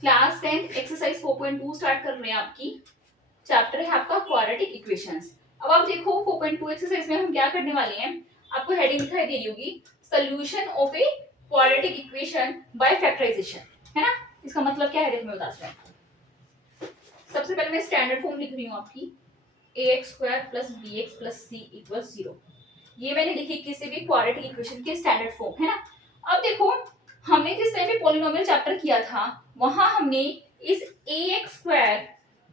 Class 10 exercise 4.2 start कर रहे हैं आपकी। चैप्टर है आपका क्वाड्रेटिक इक्वेशंस। अब आप देखो 4.2 एक्सरसाइज में हम क्या करने वाले हैं। आपको हेडिंग दिखाई दे रही होगी, solution of a quadratic equation by factorization, है ना। इसका मतलब क्या है देखो मैं बताती हूँ। सबसे पहले मैं स्टैंडर्ड फॉर्म लिख रही हूँ आपकी, ax² + bx + c = 0। ये मैंने लिखी किसी भी क्वाड्रेटिक इक्वेशन की स्टैंडर्ड फॉर्म, है ना। अब देखो हमने जिस टाइम पे पॉलिनोमियल चैप्टर किया था वहां हमने इस ax²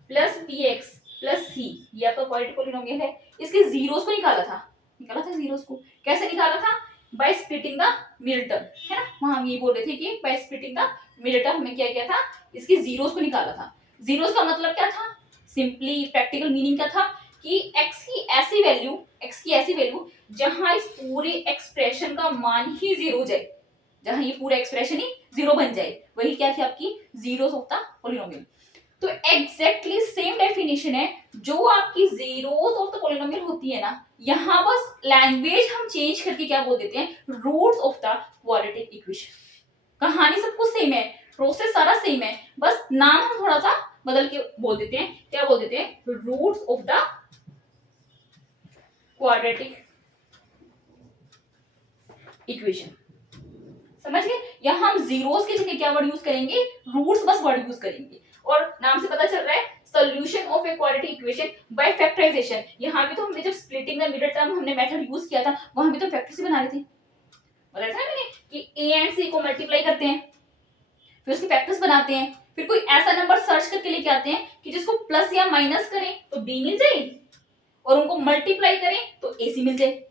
+ bx + c, ये आपका क्वाड्रेटिक पॉलिनोमियल है, इसके जीरोस को निकाला था जीरोस को। कैसे निकाला था? By splitting the middle term, है ना। वहां हम ये बोल रहे थे कि by splitting the middle term हमने क्या किया था, इसके जीरोस को निकाला था। जीरोस का मतलब क्या था? सिंपली प्रैक्टिकल मीनिंग क्या था कि x की ऐसी वैल्यू जहां इस पूरे एक्सप्रेशन का मान ही जीरो हो जाए, जहां ये पूरा एक्सप्रेशन ही जीरो बन जाए, वही क्या थी आपकी जीरोस ऑफ द पॉलिनोमियल। तो एग्जैक्टली सेम डेफिनेशन है जो आपकी जीरोस ऑफ द पॉलिनोमियल होती है ना, यहां बस लैंग्वेज हम चेंज करके क्या बोल देते हैं, roots of the quadratic equation. कहानी सब कुछ सेम है, प्रोसेस सारा सेम है, बस नाम हम थोड़ा सा बदल के बोल देते हैं। क्या बोल देते हैं? Roots of the quadratic equation. समझ गए? यहां हम जीरोस की जगह क्या वर्ड यूज करेंगे, रूट्स बस वर्ड यूज करेंगे। और नाम से पता चल रहा है solution of a quadratic equation by factorization. यहां भी तो हमने जब स्प्लिटिंग द मिडिल टर्म हमने मेथड यूज किया था, वहां भी तो फैक्टर से बना रहे थे। बताया था मैंने कि a एंड c को मल्टीप्लाई करते हैं, फिर उसके फैक्टर्स बनाते हैं, फिर कोई ऐसा नंबर सर्च करके लेके आते हैं कि जिसको प्लस या माइनस करें तो b मिल जाए, और उनको मल्टीप्लाई करें तो ac मिल जाए,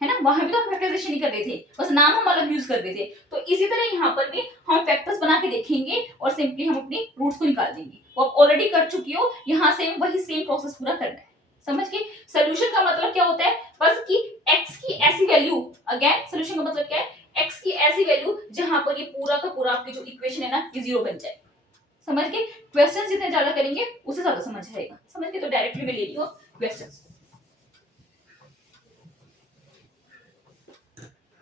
है ना। वहां भी तो हम फैक्टराइजेशन ही कर रहे थे, बस नाम हम अलग यूज कर रहे थे। तो इसी तरह यहाँ पर भी हम फैक्टर्स बना के देखेंगे और सिंपली हम अपनी रूट्स को निकाल देंगे। वो आप ऑलरेडी कर चुकी हो, यहाँ से वही सेम प्रोसेस पूरा करना है। समझ गए? सोल्यूशन का मतलब क्या होता है, बस कि x की ऐसी वैल्यू, अगेन सोल्यूशन का मतलब क्या है, x की ऐसी वैल्यू जहां पर ये पूरा का पूरा आपकी जो इक्वेशन है ना, ये जीरो बन जाए। समझ गए? क्वेश्चन जितने ज्यादा करेंगे उससे ज्यादा समझ आएगा। समझ गए? तो डायरेक्टली मैं ले रही हूँ क्वेश्चन।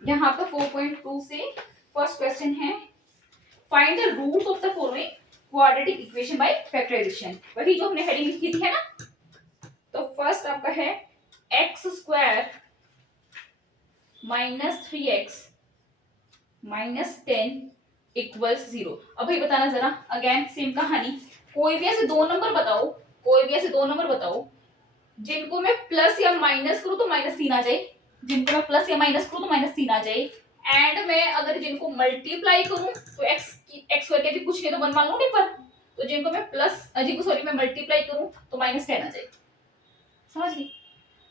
यहाँ पर 4.2 से फर्स्ट क्वेश्चन है, find the roots of the following quadratic equation by factorization. वही जो हमने हेडिंग लिखी थी, है ना। तो फर्स्ट आपका है x² - 3x - 10 = 0। अब भाई बताना जरा, अगेन सेम कहानी। कोई भी ऐसे दो नंबर बताओ जिनको मैं प्लस या माइनस करूं तो -3 आ जाए, जिनको मैं प्लस या माइनस करूं तो -3 आ जाए, एंड मैं अगर जिनको मल्टीप्लाई करूं तो x करके भी कुछ नहीं तो 1 मान लूं पर, तो जिनको मैं मल्टीप्लाई करूं तो -10 आ जाए। समझ गई?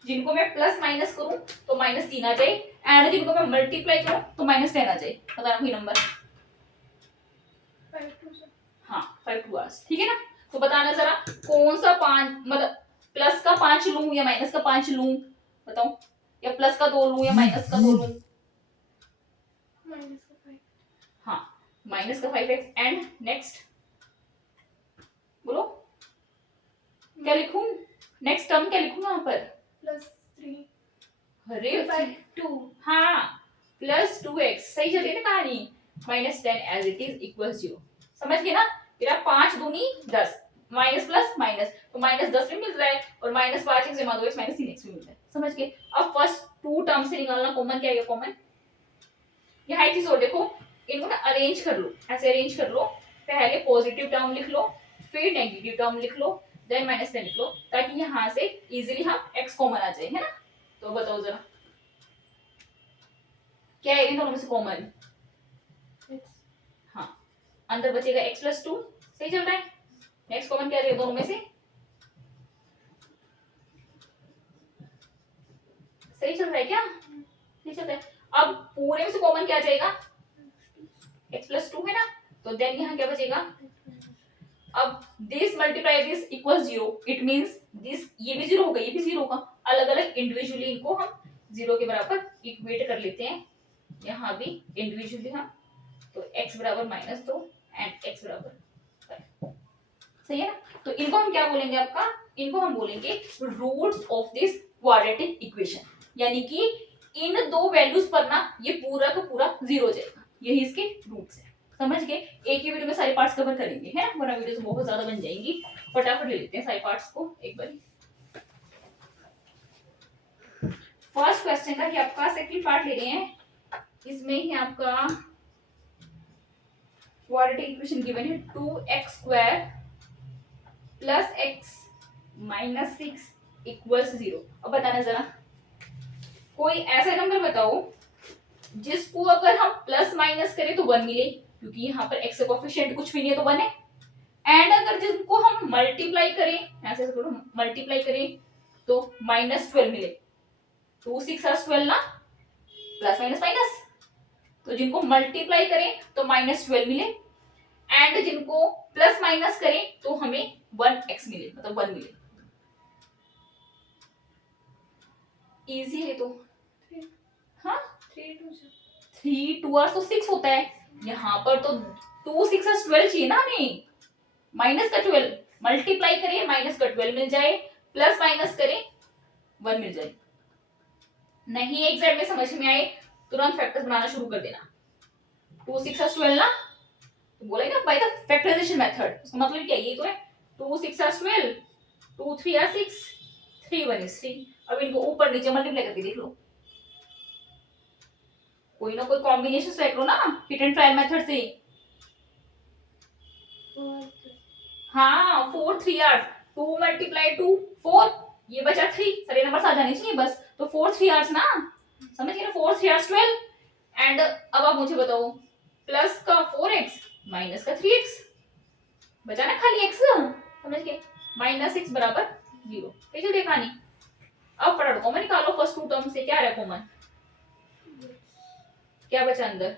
जिनको मैं प्लस माइनस करूं तो -3 आ जाए, एंड जिनको मैं मल्टीप्लाई करूं तो -10 आ जाए। बताना कोई नंबर। 5 2 आवर्स, ठीक है ना। तो बताना जरा कौन सा 5, मतलब प्लस का 5 लूं या माइनस का 5 लूं, बताओ। या प्लस का 2 लूं या माइनस का 2 लूं? माइनस का 5। हाँ, माइनस का 5x। एंड नेक्स्ट बोलो क्या लिखूं, नेक्स्ट टर्म क्या लिखूं यहाँ पर? +3। अरे 2। हाँ, +2x। सही चल रही है ना कहानी। -10 एज इट इज = 0। समझ गए ना? फिर आप 5 दूनी 10, माइनस प्लस माइनस तो -10 भी मिल रहा है, और -5x जमा 2x -3x भी मिल रहा है। समझ गए? अब फर्स्ट टू टर्म से निकालना कॉमन, क्या है कॉमन। यहाँ एक चीज और देखो, इनको ना अरेंज कर लो, ऐसे अरेंज कर लो। पहले पॉजिटिव टर्म लिख लो, फिर नेगेटिव टर्म लिख लो, देन -10 लिख लो, ताकि यहाँ से इजीली हम x कॉमन आ जाए, है ना। तो बताओ जरा क्या है इन दोनों में से कॉमन? हाँ, अंदर बचेगा x + 2। सही चल रहा है? नेक्स्ट कॉमन क्या रहेगा दोनों में से? सही चल रहा है क्या? सही चल रहा है। अब पूरे में से कॉमन क्या आ जाएगा? x + 2 है ना। तो देन यहाँ क्या बचेगा? अब this multiply this = 0, it means this, ये भी 0 होगा, ये भी 0 होगा। अलग अलग इंडिविजुअली इनको हम 0 के बराबर इक्वेट कर लेते हैं। यहाँ भी इंडिविजुअली हम, तो x बराबर -2 एंड x बराबर 5। सही है ना। तो इनको हम क्या बोलेंगे आपका, इनको हम बोलेंगे roots of this quadratic equation, यानी कि इन दो वैल्यूज पर ना ये पूरा का पूरा 0 हो जाएगा, यही इसके रूट्स है। समझ गए? एक ही वीडियो में सारे पार्ट्स कवर करेंगे, है ना, वरना वीडियोस बहुत ज्यादा बन जाएंगी। फटाफट ले लेते हैं सारे पार्ट्स को एक बार। फर्स्ट क्वेश्चन का कि आपका सेकंड पार्ट ले रहे हैं, इसमें ही आपका क्वाड्रेटिक इक्वेशन गिवन है 2x² plus x minus 6 equals 0। अब बताना जरा, कोई ऐसा नंबर बताओ जिसको अगर हम प्लस माइनस करें तो 1 मिले, क्योंकि यहाँ पर x का कोएफिशिएंट कुछ भी नहीं है तो 1 है। एंड अगर जिसको हम मल्टीप्लाई करें, ऐसे करो, मल्टीप्लाई करें तो -12 मिले। 2 6 12 ना, प्लस माइनस माइनस, तो जिनको मल्टीप्लाई करें तो -12 मिले, एंड जिनको प्लस माइनस करें तो हमें 1x मिले, मतलब 1 मिले। इजी है तो, हाँ 3 2 और तो 6 होता है, यहाँ पर तो 2 6 12 चाहिए ना हमें, माइनस का 12 मल्टीप्लाई करें माइनस का 12 मिल जाए, प्लस माइनस करें 1 मिल जाए। नहीं एग्जैक्ट में समझ में आए तुरंत फैक्टर्स बनाना शुरू कर देना। 2 6 12 ना, तो बोला ना बाय द फैक्टराइजेशन मेथड, उसका मतलब क्या है, ये तो है 2 6 12 2 3 6 3 1 3। अब इनको ऊपर नीचे मल्टीप्लाई करके देख लो, कोई ना कोई कॉम्बिनेशन सेट लो ना हिट एंड ट्रायल मेथड से। हाँ 4 3 8 2 × 2 4, ये बचा 3, सारे नंबर आ जाने चाहिए बस, तो 4 3 8 ना, समझ गए ना, 4 3 8 12। एंड अब आप मुझे बताओ, प्लस का 4x माइनस का 3x, बचा ना खाली x, समझ गए, -6 बराबर 0। ठीक है कहानी। अब फटाफट कॉमन निकालो, फर्स्ट टू टर्म से क्या रहा कॉमन, क्या बचा अंदर,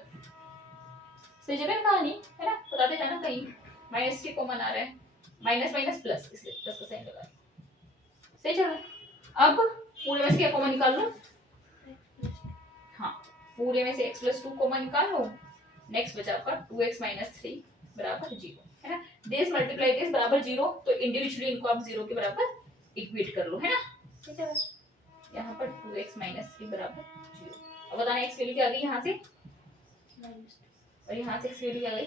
सही जगह कहानी है ना, बताते जाना कहीं। -3 कॉमन आ रहा है, माइनस माइनस प्लस, इसलिए प्लस का साइन लगा, सही चल रहा है। अब पूरे में से क्या कॉमन निकाल लो, हाँ पूरे में से x + 2 कॉमन निकाल लो, नेक्स्ट बचा आपका 2x - 3 बराबर 0, है ना। दिस मल्टीप्लाई दिस बराबर 0, तो इंडिविजुअली इनको आप 0 के बराबर इक्वेट कर लो, है ना, ठीक है। यहाँ पर 2x - 3 बराबर 0। अब बताना x वैल्यू क्या आ गई यहाँ से, और यहाँ से x वैल्यू क्या आ गई,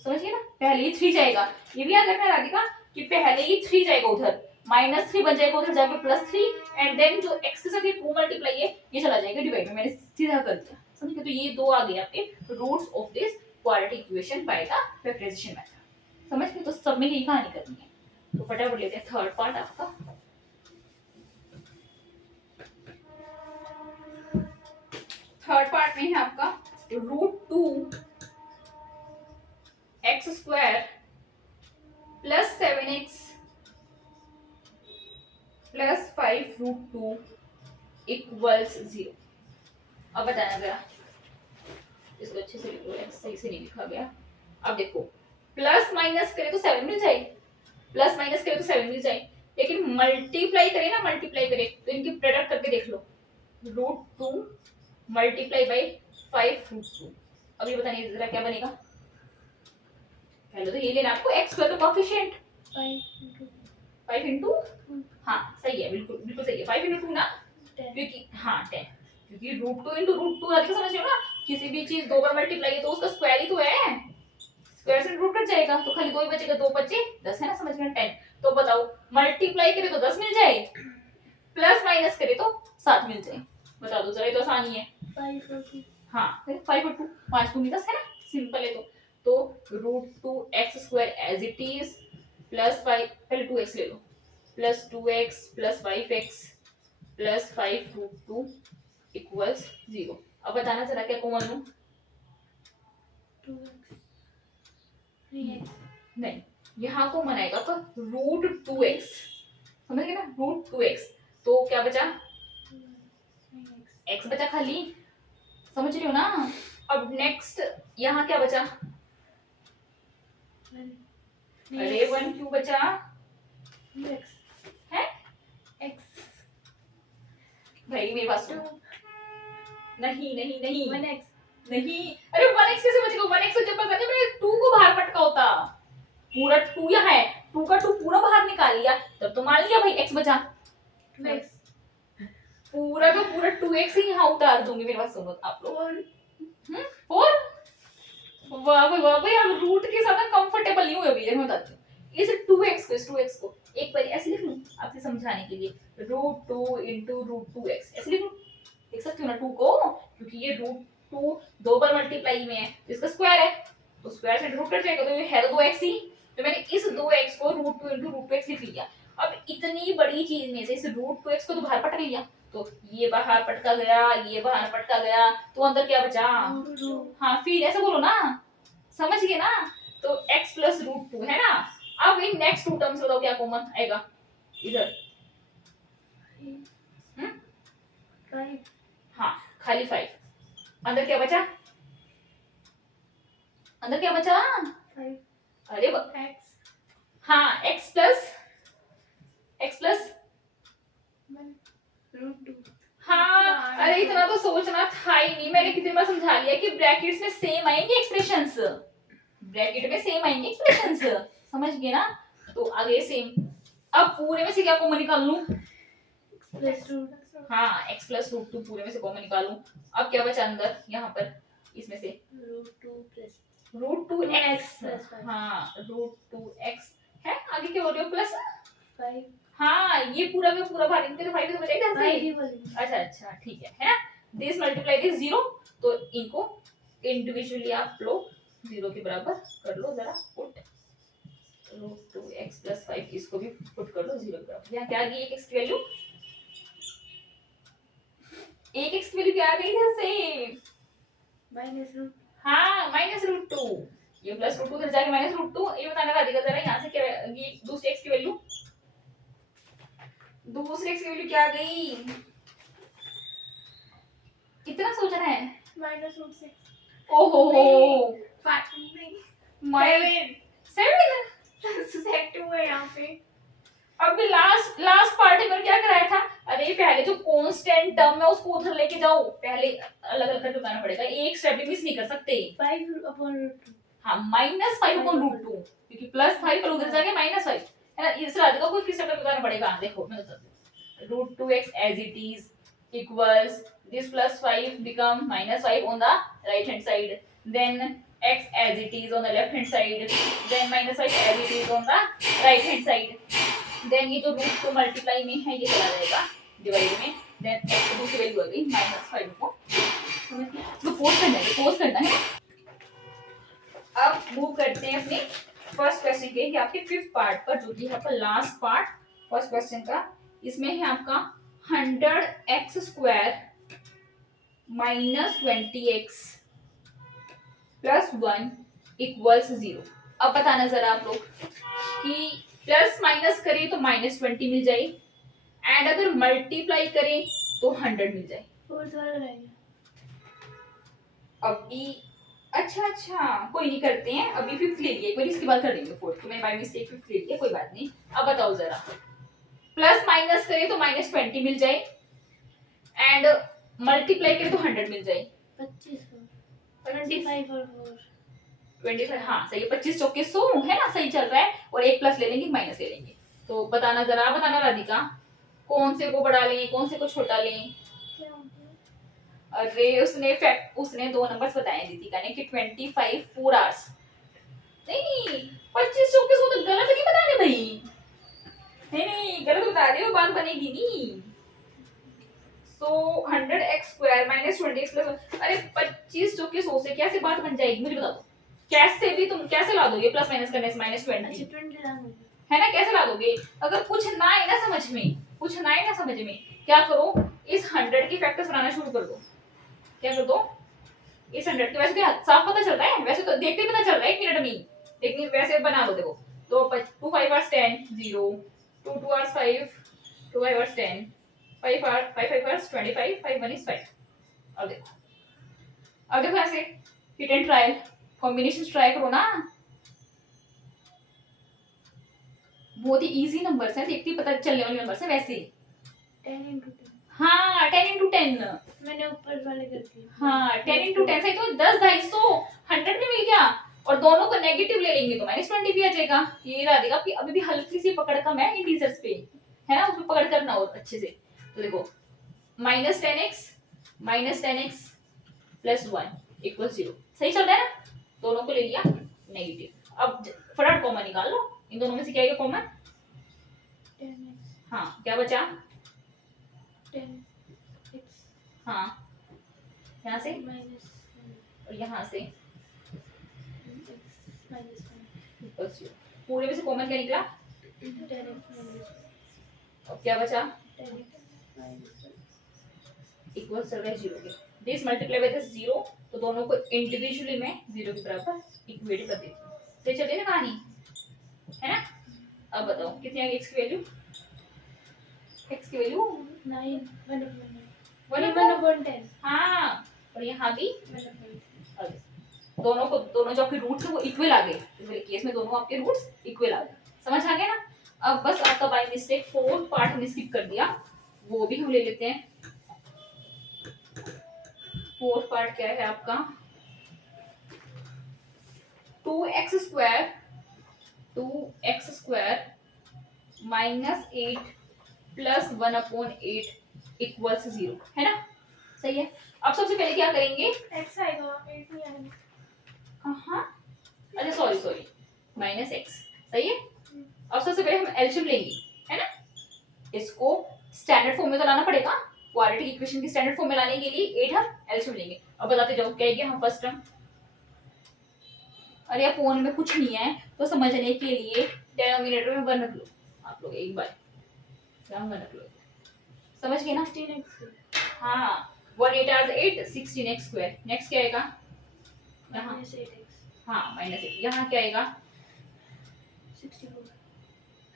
समझिए ना, पहले ही 3 जाएगा, ये भी याद रखना राधिका कि पहले ही 3 जाएगा उधर, -3 बन जाएगा उधर जाके +3, एंड देन जो x के साथ ये 2 मल्टीप्लाई है ये चला जाएगा डिवाइड में, मैंने सीधा कर दिया, समझिए। तो ये दो आ गए आपके roots of this quadratic equation by the factorization method, समझ गए। तो सब में यही कहानी करनी है। तो फटाफट लेते हैं थर्ड पार्ट आपका। थर्ड पार्ट में है आपका √2 x² + 7x + 5√2 = 0। अब बताना जरा, इसको अच्छे से लिखो, सही से नहीं लिखा गया। अब देखो, प्लस माइनस करें तो 7 मिल जाए, प्लस माइनस करें तो 7 मिल जाए, लेकिन मल्टीप्लाई करें ना, मल्टीप्लाई करें तो इनकी प्रोडक्ट करके देख लो, √2 × 5√2। अब ये बताइए जरा क्या बनेगा, पहले तो ये लेना आपको x² का कोएफिशिएंट 5 × हाँ सही है, बिल्कुल बिल्कुल सही है, 5 × 2 ना, क्योंकि हाँ 10, क्योंकि √2 × √2 अधिक समझ रहे हो ना, किसी भी चीज दो बार मल्टीप्लाई है तो उसका स्क्वायर ही तो है, स्क्वायर से रूट कट जाएगा तो खाली 2 ही बचेगा, 2 बचे 10, है ना, समझ में 10। तो बताओ मल्टीप्लाई करे तो 10 मिल जाए, प्लस माइनस करे तो 7 मिल जाए, बता दो जरा, ये तो आसानी है। 5 और 2, हाँ 5 और 2, 5 2 10 है ना, सिंपल है। तो √2x² एज इट इज +5, पहले 2x ले लो, +2x + 5x + 5√2 = 0। अब बताना जरा क्या कॉमन लो, 2x नहीं, यहाँ को मनाएगा तो √2x, समझ गए ना, √2x, तो क्या बचा, x बचा खाली, समझ रही हो ना। अब नेक्स्ट यहाँ क्या बचा, अरे 1 क्यों बचा, है x, भाई मेरे पास नहीं नहीं नहीं 1x नहीं, अरे 1x कैसे बचेगा, 1x जब पता नहीं मैंने 2 को बाहर पटका होता, पूरा 2 यहाँ है, 2 का 2 पूरा बाहर निकाल लिया, तब तो मान लिया भाई x बचा, 2x पूरा का पूरा 2x ही यहाँ उतार दूंगी, मेरे पास सुनो आप लोग, 4 वाह भाई वाह भाई, आप रूट के साथ कंफर्टेबल नहीं हुए अभी, देखो बताती हूँ। इस 2x को एक बार ऐसे लिख लूं आपसे समझाने के लिए, √2 इंटू √2x ऐसे लिख लूं, देख सकते हो ना 2 को, क्योंकि ये √2 दो बार मल्टीप्लाई में है तो इसका स्क्वायर है, तो स्क्वायर से रूट कट जाएगा, तो ये है तो 2x ही, तो मैंने इस 2x को √2 इंटू √2x लिख लिया। अब इतनी बड़ी चीज में से इस √2x को तो बाहर पटक लिया, तो ये बाहर पटका गया, ये बाहर पटका गया, तो अंदर क्या बचा? हाँ फिर ऐसे बोलो ना, समझ गए ना, तो x प्लस √2 है ना। अब इन नेक्स्ट टू टर्म्स बताओ क्या कॉमन आएगा इधर? हाँ खाली 5, अंदर क्या बचा? अंदर क्या बचा? 5। अरे x, हाँ x प्लस √2। हाँ अरे इतना तो सोचना था ही नहीं, मैंने कितनी बार समझा लिया कि ब्रैकेट्स में सेम आएंगे एक्सप्रेशंस, ब्रैकेट में सेम आएंगे एक्सप्रेशंस, समझ गए ना, तो आगे सेम। अब पूरे में से क्या कॉमन निकाल लूं? हाँ x प्लस √2 पूरे में से कॉमन निकालूं। अब क्या बचा अंदर यहाँ पर, इसमें से √2x, हाँ √2x है, आगे क्या बोल रहे हो? प्लस 5। हाँ ये पूरा का पूरा बाहर निकले तो 5 तो बचेगा ऐसे। अच्छा ठीक है ना, दिस मल्टीप्लाई दिस 0, तो इनको इंडिविजुअली आप लोग 0 के बराबर कर लो जरा, पुट √2x प्लस 5 इसको भी पुट कर लो 0 के बराबर। यहाँ क्या आ गई? एक x की वैल्यू, एक x की वैल्यू क्या आ गई इधर से? -√2। हाँ -√2, ये प्लस √2 उधर जाके -√2, ये बताना राधिका जरा यहाँ से क्या, ये दूसरे x की वैल्यू, दूसरे x की वैल्यू क्या आ गई? कितना सोचना है? -√6। ओहो हो 7 है यहाँ पे। अब लास्ट पार्ट में क्या कराया था? अरे पहले जो कांस्टेंट टर्म है उसको उधर लेके जाओ, पहले अलग अलग करके बताना पड़ेगा, एक स्टेप भी मिस नहीं कर सकते। 5/√2, हाँ -5/√2, क्योंकि +5 पर उधर जाके -5 है ना, इस राधिका को किस स्टेप में बताना पड़ेगा, देखो मैं बताती हूँ। √2x as it is equals this +5 become -5 on the right hand side, then x as it is on the left hand side, then -5 as it is on the right hand side, then ये जो √2 multiply में है ये चला जाएगा divide में, then x की दूसरी वैल्यू आ गई -5 को, तो पोस्ट करना है। अब मूव करते हैं अपने फर्स्ट क्वेश्चन के, आपके 5th पार्ट पर, जो कि है आपका लास्ट पार्ट फर्स्ट क्वेश्चन का। इसमें है आपका 100x² -20x + 1 = 0। अब बताना जरा आप लोग कि प्लस माइनस करें तो -20 मिल जाए, एंड अगर मल्टीप्लाई करें तो 100 मिल जाए। अभी अच्छा कोई नहीं, करते हैं अभी 5th ले लिए, कोई इसके बाद कर लेंगे 4th, तो मैंने बाय मिस्टेक 5th ले लिया, कोई बात नहीं। अब बताओ जरा, प्लस माइनस करें तो -20 मिल जाए, एंड मल्टीप्लाई करें तो 100 मिल जाए। 25 और 25, हाँ सही है, 25 चौके 100 है ना, सही चल रहा है, और एक प्लस ले लेंगे माइनस ले लेंगे। तो बताना जरा, बताना राधिका, कौन से को बड़ा लें कौन से को छोटा लें? अरे उसने 2 नंबर्स बताए दीपिका ने कि 25 4 आवर्स, नहीं 25 चौके 100 तो गलत नहीं बता रहे भाई, नहीं गलत बता रहे हो, बात बनेगी नहीं। सो 100x² -20x +1, अरे 25 चौके 100 से कैसे बात बन जाएगी मुझे बता दो, कैसे भी तुम कैसे ला दोगे प्लस माइनस करने से -20 है ना, कैसे ला दोगे? अगर कुछ ना है ना समझ में, क्या करो, इस 100 के फैक्टर्स बनाना शुरू कर दो। क्या कर दो? इस 100 के, वैसे तो साफ पता चल रहा है, वैसे तो देखते ही पता चल रहा है 1 मिनट में, लेकिन वैसे बना लो देखो, तो 2 5 hours 10 0, 2 2 hours 5, 2 5 hours 10, 5 hours 25, 5 1 is 5। अब देखो ऐसे hit and trial combinations try करो ना, बहुत ही इजी नंबर्स हैं, देखते ही पता चलने वाले नंबर्स हैं वैसे। 10 into 10, हाँ 10 into 10 मैंने ऊपर वाले कर दिए, हाँ 10 into 10 सही, तो 10 250 100 में मिल गया, और दोनों को नेगेटिव ले लेंगे तो -20 भी आ जाएगा। ये राधिका कि अभी भी हल्की सी पकड़ कम है इंटीजर्स पे, है ना, उसमें पकड़ करना और अच्छे से। तो देखो -10x + 1 = 0, सही चल रहा है ना, दोनों को ले लिया नेगेटिव। अब फटाफट कॉमन निकाल लो, इन दोनों में से क्या आएगा कॉमन? 10x। हाँ, क्या बचा? 10x। हाँ, यहाँ से माइनस और यहाँ से x माइनस 1। इक्वल्स 0। पूरे में से कॉमन क्या निकला? 10x माइनस और क्या बचा? 10x minus 1। इक्वल्स चल रहा है 0 के। दिस मल्टीप्लाई बाय दिस 0, तो दोनों को इंडिविजुअली मैं 0 के बराबर इक्वेट कर देती हूँ। तो चलिए ना कहानी, है ना? अब बताओ कितनी आ गई x की वैल्यू? x की वैल्यू 9 1 1/10। हाँ, और यहाँ भी 1/10। दोनों जो आपके रूट्स है वो इक्वल आ गए। इस वाले केस में दोनों आपके रूट्स इक्वल आ गए। समझ आ गया ना? अब बस आपका बाय मिस्टेक फोर्थ पार्ट हमने स्किप कर दिया, वो भी हम ले लेते हैं। फोर्थ पार्ट क्या है आपका? 2x square minus 8 plus 1/8 equals 0, है ना? सही है। अब सबसे पहले क्या करेंगे? x आएगा 8 नहीं आएगा। कहाँ? अच्छा सॉरी माइनस एक्स, सही है। अब सबसे पहले हम एलसीएम लेंगे, है ना? इसको स्टैंडर्ड फॉर्म में तो लाना पड़ेगा। क्वाड्रेटिक इक्वेशन की स्टैंडर्ड फॉर्म में लाने के लिए 8 हम एलसीएम लेंगे। अब बताते जाओ क्या है हम फर्स्ट टर्म। अरे फोन में कुछ नहीं है तो समझने के लिए डिनोमिनेटर में 1 रख लो आप लोग एक बार, क्या 1 रख लो, समझ गए ना? 16x। हाँ, 1 8 8 8 16x स्क्वायर। नेक्स्ट क्या आएगा यहाँ? Minus 8x। हाँ माइनस 8। यहाँ क्या आएगा? 64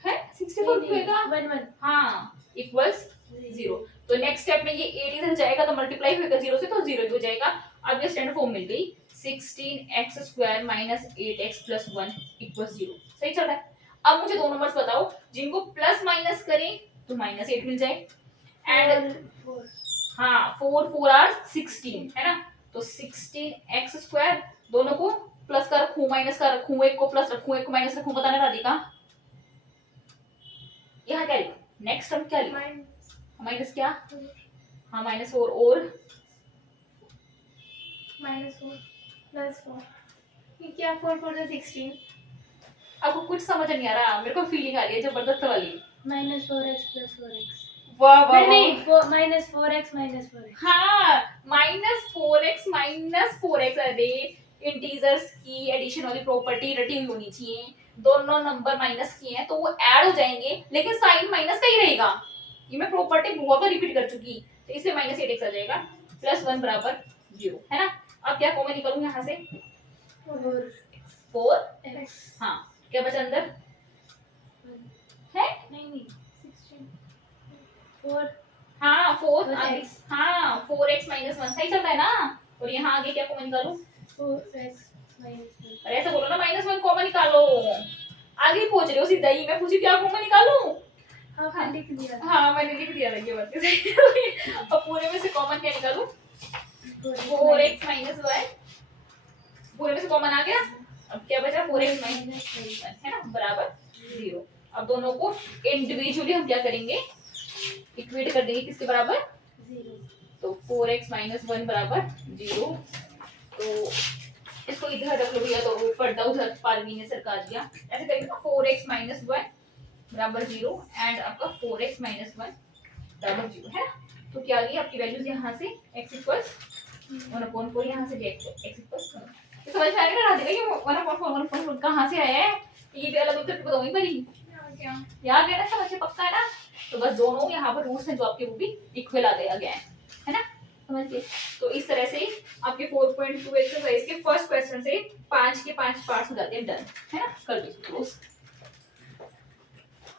है 64 होएगा 1 हाँ इक्वल्स 0। तो नेक्स्ट स्टेप में ये 8 इधर जाएगा तो मल्टीप्लाई होएगा 0 से, तो 0 हो जाएगा। अब ये स्टैंडर्ड फॉर्म मिल गई 16x square minus 8x plus 1 equals 0। सही चल रहा है। अब मुझे दो नंबर्स बताओ जिनको प्लस माइनस करें तो माइनस 8 मिल जाए एंड 4 हाँ 4 4 आर 16, है ना? तो 16x स्क्वायर, दोनों को प्लस का रखूं माइनस का रखूं, एक को प्लस रखूं एक को माइनस रखूं, बताना राधिका। यहाँ क्या लिखूं? नेक्स्ट टर्म क्या लिखूं? माइनस क्या? हाँ माइनस 4 और -4 प्लस 4। ये क्या 4 4 से 16। आपको कुछ समझ नहीं आ रहा, मेरे को फीलिंग आ रही है जबरदस्त वाली। -4x plus 4x। वाह वाह नहीं -4x माइनस 4x। हाँ -4x माइनस 4x। अरे इंटीजर्स की एडिशन वाली प्रॉपर्टी रटी हुई होनी चाहिए। दोनों नंबर माइनस किए हैं तो वो ऐड हो जाएंगे लेकिन साइन माइनस का ही रहेगा। ये मैं प्रॉपर्टी बहुत बार रिपीट कर चुकी, तो इससे -8x आ जाएगा प्लस 1 बराबर 0, है ना? अब क्या कॉमन निकालूं यहाँ से? 4x। हाँ क्या बचा अंदर है? नहीं 16 4 हाँ 4 और आगे, x। हाँ 4x माइनस 1 सही चल रहा है ना? और यहाँ आगे क्या कॉमन निकालूं? 4x minus 1। अरे ऐसा बोलो ना -1 कॉमन निकालो। आगे पूछ रहे हो सीधा ही, मैं पूछी क्या कॉमन निकालूं? हाँ लिख दिया। हाँ मैंने लिख दिया था ये बात सही। अब पूरे में से कॉमन क्या निकालूं? 4x माइनस 1 पूरे में से कॉमन आ गया। अब क्या बचा? 4x माइनस 1, है ना, बराबर 0। अब दोनों को इंडिविजुअली हम क्या करेंगे? इक्वेट कर देंगे किसके बराबर? 0। तो 4x माइनस 1 बराबर 0। तो इसको इधर रख लो भैया, तो पर्दा उधर पारवी ने सरका दिया। ऐसे करेंगे ना 4x माइनस 1 बराबर 0 एंड आपका 4x माइनस 1 बराबर 0, है ना? तो क्या आ गई आपकी वैल्यूज यहाँ से x इक्वल्स 1/4, यहाँ से x इक्वल्स 1। तो समझ में आ गया ना राधिका ये 1/4 कहाँ से आया है? ये भी अलग करके बताऊंगी परी, याद है ना? समझ में पक्का है ना? तो बस दोनों यहाँ पर रूट्स हैं जो आपके वो भी इक्वल आ गया है ना? समझ गए? तो इस तरह से आपके 4.2 एक्सरसाइज के फर्स्ट क्वेश्चन से 5 के 5 पार्ट्स हो जाते हैं डन, है ना? कर दो क्लोज।